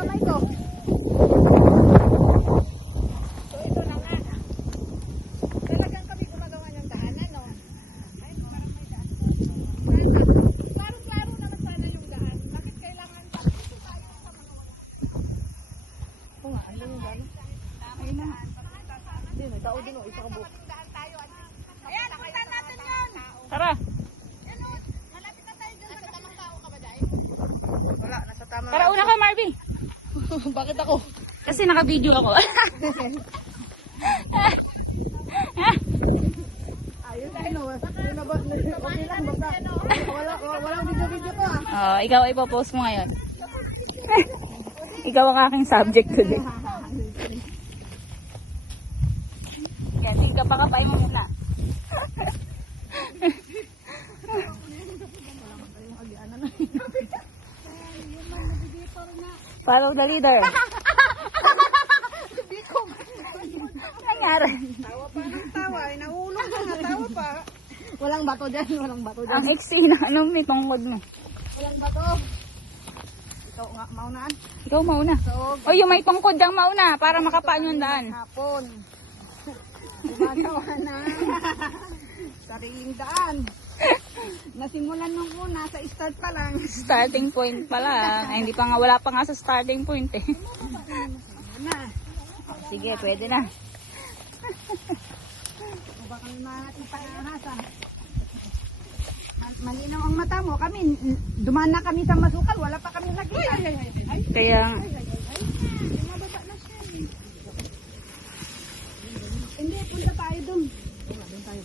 kamay ko. So ito na nga. Talagang kami gumagawa ng daanan, no? Ay, parang may daan. Klaro-klaro naman sana yung daan. Bakit kailangan pa? Dito tayo sa mga wala. Oo nga, ano yung daan? Ayun na. Hindi, may tao din, isa ka buo. Ayan, punta natin yun! Tara! Malapit na tayo dyan. Nasa tamang tao ka ba, Day? Wala, nasa tamang. Tara, una ka, Marvy! Bakit ako? Kasi naka-video ako. Ayun, ano? Okay lang, basta. Walang video-video ko, ah. Oh, ikaw ay post mo ngayon. Ikaw ang aking subject today. Kasi kapakapay mo muna. Follow the leader. Nangyari. Tawa pa ng tawa. Ay, nahulog ka nga. Tawa pa. Walang bato dyan. Walang bato dyan. Ang eksi na anong may tungkod mo. Walang bato. Ikaw nga, maunaan. Ikaw mauna. So, O yung may tungkod dang mauna para makapaan yung daan. hapon. Gumagawa na. Sariling daan. Nasimulan nung una, sa start pa lang. Starting point pala. Ay, hindi pa nga, wala pa nga sa starting point eh. Na. Sige, pwede na. O baka natin pangahasa. Malinaw ang mata mo. Kami, dumaan na kami sa Masukal. Wala pa kami nakita. Kaya, Mababa na siya. Hindi, punta tayo dun. Doon tayo.